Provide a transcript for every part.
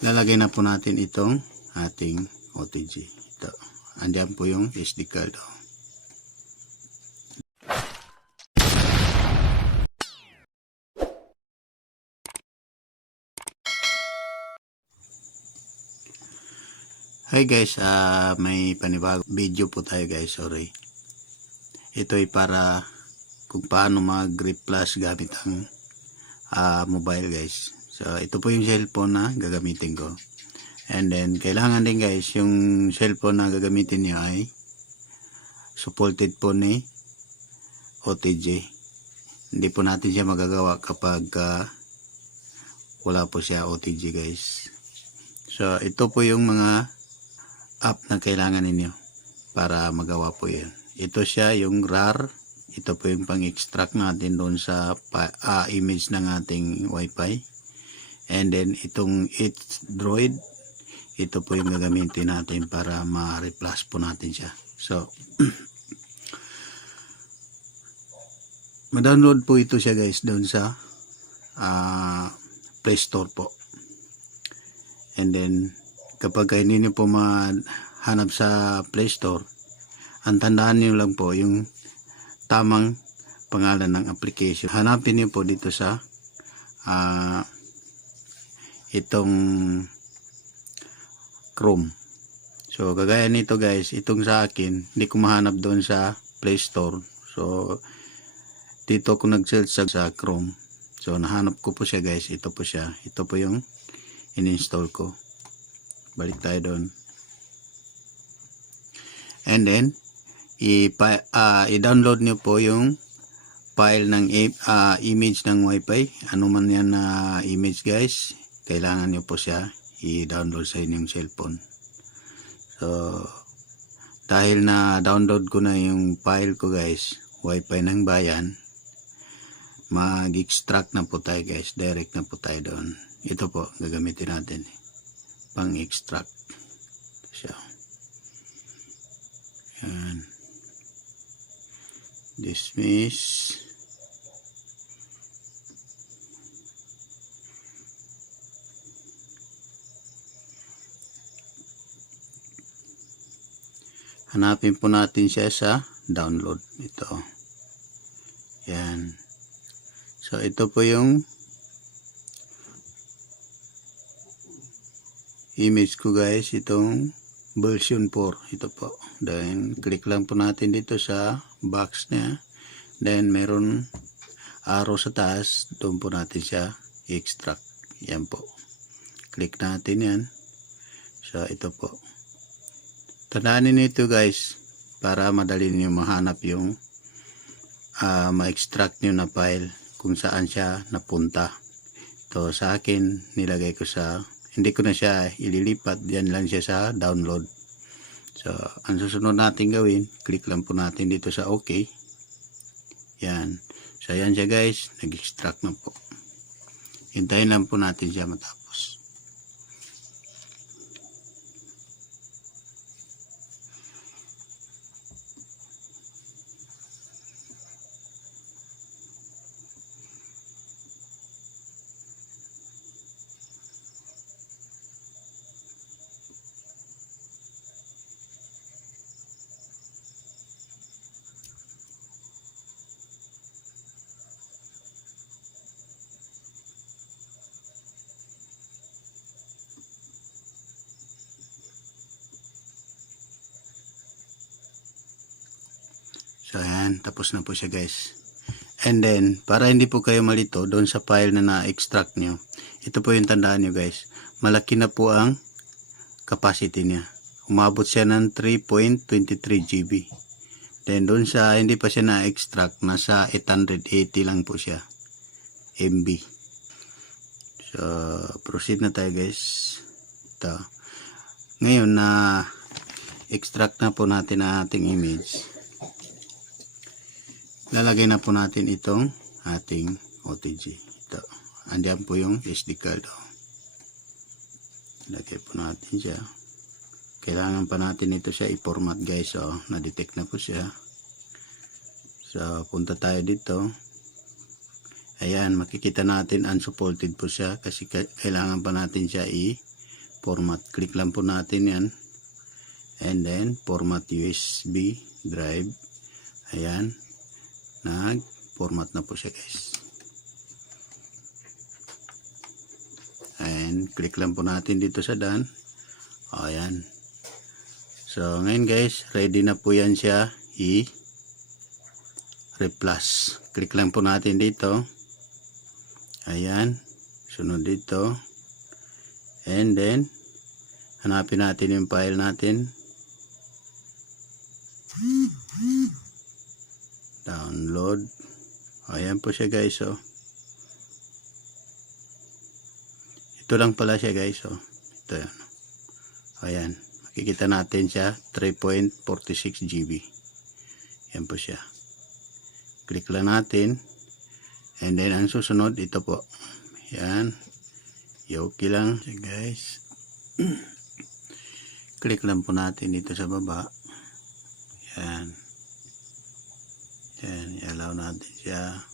Lalagay na po natin itong ating OTG. Ito. Andiyan po yung SD card. Hi guys, may panibagong video po tayo guys, sorry. Ito ay para kung paano mag-reflash gamit ang mobile guys. So ito po yung cellphone na gagamitin ko. And then kailangan din guys, yung cellphone na gagamitin niyo ay supported po ni OTG. Hindi po natin siya magagawa kapag wala po siya OTG guys. So ito po yung mga app na kailangan ninyo para magawa po yun. Ito siya yung RAR. Ito po yung pang-extract natin doon sa image ng ating wifi. And then itong Droid, ito po yung gagamitin natin para ma-replace po natin siya. So ma-download po ito siya guys doon sa Play Store po. And then kapag hindi nyo po mahanap sa Play Store, ang tandaan nyo lang po yung tamang pangalan ng application. Hanapin nyo po dito sa itong Chrome. So kagaya nito guys, itong sa akin hindi ko mahanap doon sa Play Store. So dito ako nag-search sa Chrome. So nahanap ko po siya guys. Ito po siya. Ito po yung in-install ko. Balik tayo doon. And then i-download nyo po yung file ng image ng wifi. Ano man yan na image guys, kailangan nyo po siya i-download sa inyong cellphone. So dahil na download ko na yung file ko guys, wifi ng bayan, mag-extract na po tayo guys. Direct na po tayo doon. Ito po gagamitin natin pang-extract siya. Yan. Dismiss. Hanapin po natin siya sa download. Ito. Yan. So ito po yung image ko guys, itong version 4. Ito po. Then click lang po natin dito sa box niya. Then meron arrow sa taas, doon po natin siya i-extract. Yan po. Click natin yan. So ito po. Tandaan niyo ito guys para madali niyo mahanap yung ma-extract niyo na file kung saan siya napunta. Ito sa akin nilagay ko sa, hindi ko na siya ililipat, yan lang siya sa download. So ang susunod natin gawin, click lang po natin dito sa OK. Yan. So yan siya guys, nag-extract na po. Hintayin lang po natin siya matapos. So ayan, tapos na po siya guys. And then, para hindi po kayo malito doon sa file na na-extract nyo, ito po yung tandaan nyo guys. Malaki na po ang capacity niya. Umabot siya ng 3.23 GB. Then doon sa hindi pa siya na-extract, nasa 880 lang po siya MB. So proceed na tayo guys. Ito. Ngayon na extract na po natin ang ating image, lalagay na po natin itong ating OTG. Ito. Andiyan po yung SD card. Lagay po natin siya. Kailangan pa natin ito siya i-format guys. Na-detect na po siya. So punta tayo dito. Ayan, makikita natin unsupported po siya kasi kailangan pa natin siya format. Click lang po natin yan. And then, format USB drive. Ayan. Nag-format na po siya guys. And click lang po natin dito sa done. Ayan. So, ngayon guys, ready na po yan siya i-replace. Click lang po natin dito. Ayan. Sunod dito. And then, hanapin natin yung file natin. Download. Ayan po siya guys. Oh. Ito lang pala siya guys. Oh. Ito yan. Ayan. Makikita natin siya. 3.46 GB. Ayan po siya. Click lang natin. And then ang susunod, ito po. Ayan. Okay lang siya guys. Click lang po natin dito sa baba. Ayan. Ayan. I-allow natin siya.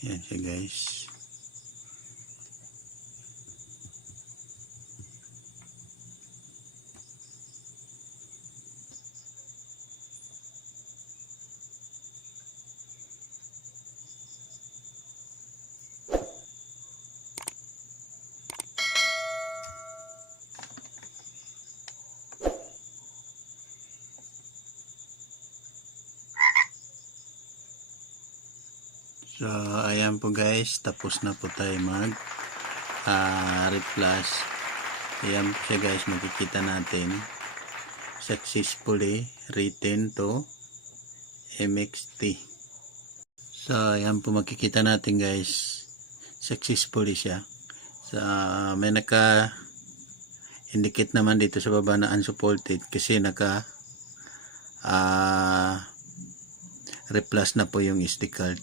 Ayan siya guys. So, ayan po guys, tapos na po tayo mag replace. Ayan po siya guys, makikita natin successfully written to MXT. So, ayan po makikita natin guys, successfully siya. So, may naka-indicate naman dito sa baba na unsupported kasi replace na po yung SD card.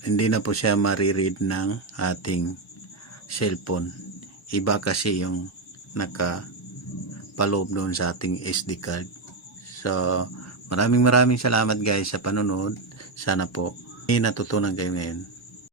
Hindi na po siya mariread ng ating cellphone. Iba kasi yung nakapaloob doon sa ating SD card. So, maraming salamat guys sa panonood. Sana po may natutunan kayo ngayon.